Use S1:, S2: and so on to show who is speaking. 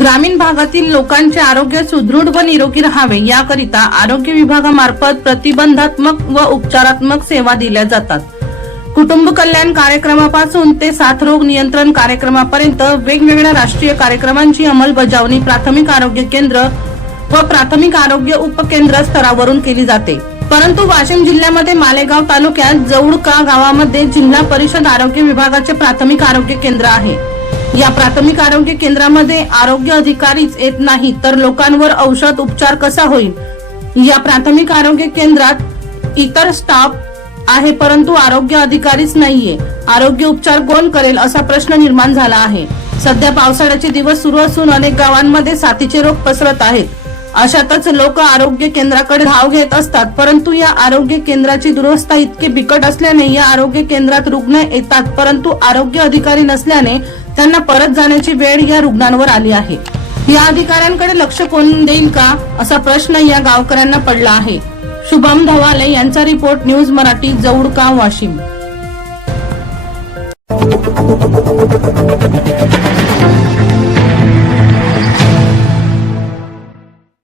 S1: ग्रामीण भागातील लोकांचे आरोग्य सुदृढ व निरोगी राहावे याकरिता आरोग्य विभागामार्फत प्रतिबंधात्मक व उपचारात्मक सेवा दिल्या जातात. कुटुंब कल्याण कार्यक्रमापासून ते साथरोग नियंत्रण कार्यक्रमापर्यंत वेगवेगळ्या राष्ट्रीय कार्यक्रमांची अंमलबजावणी प्राथमिक आरोग्य केंद्र व प्राथमिक आरोग्य उपकेंद्र स्तरावरून केली जाते. परंतु वाशिम जिल्ह्यामध्ये मालेगाव तालुक्यात जवळका गावामध्ये जिल्हा परिषद आरोग्य विभागाचे प्राथमिक आरोग्य केंद्र आहे. या प्राथमिक आरोग्य केंद्रामध्ये आरोग्य अधिकारीच येत नाही तर लोकांवर औषध उपचार कसा होईल? या प्राथमिक आरोग्य केंद्रात इतर स्टाफ आहे परंतु आरोग्य अधिकारीच नाहीये. आरोग्य उपचार कोण करेल असा प्रश्न निर्माण झाला आहे. सध्या पावसाळ्याचे दिवस सुरू असून अनेक गावांमध्ये साथीचे रोग पसरत आहेत. अशातच लोक आरोग्य केंद्राकडे धाव घेत असतात परंतु या आरोग्य केंद्राची दुरवस्था इतकी बिकट असल्याने या आरोग्य केंद्रात रुग्ण येतात परंतु आरोग्य अधिकारी नसल्याने त्यांना परत जाण्याची वेळ या रुग्णांवर आली आहे. या अधिकाऱ्यांकडे लक्ष कोण देईल का असा प्रश्न या गावकऱ्यांना पडला आहे. शुभम धवाले यांचा रिपोर्ट न्यूज मराठी जवळका वाशिम.